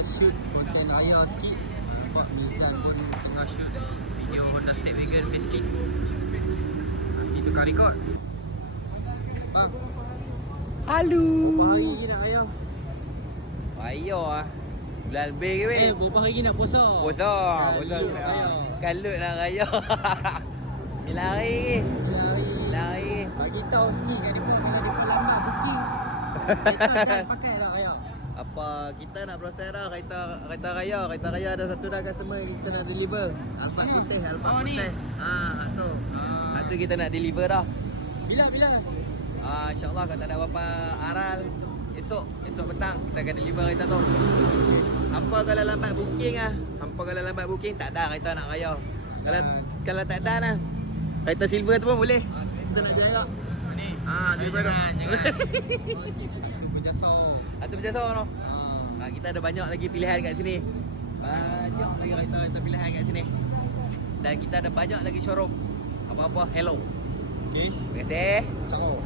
shoot konten raya sikit. Nampak Mizan pun tengah shoot video Honda Step Wagon facelift. Nanti tukar record. Bang, Halo. berapa hari lagi nak raya? Raya ah. Bulan lebih ke weh? Berapa hari lagi nak puasa? Puasa. Kalut raya. Kalut nak raya. Ni lari. Hari. Lari. Bagi tahu sikit kat depa kalau depa lambat booking. Kita dah pakai dah raya. Apa kita nak proses dah kereta raya ada satu dah customer kita nak deliver. Alphard Mana? putih, Alphard Oh, ni. putih. Tu. Tu kita nak deliver dah. Bila? InsyaAllah kalau tak ada apa-apa aral esok petang kita akan deliver kereta tu. Hampa kalau lambat booking tak ada kereta nak raya. Kalau tak ada nah. Kereta silver tu pun boleh. Kita nak jual tak? Ni. Deliver tu. Jangan. Oh, kita nak tunggu jasa. Itu berjasa tu. Kita ada banyak lagi pilihan kat sini. Banyak lagi kereta pilihan kat sini. Dan kita ada banyak lagi showroom. Apa-apa hello. Okey. Terima kasih. Ciao.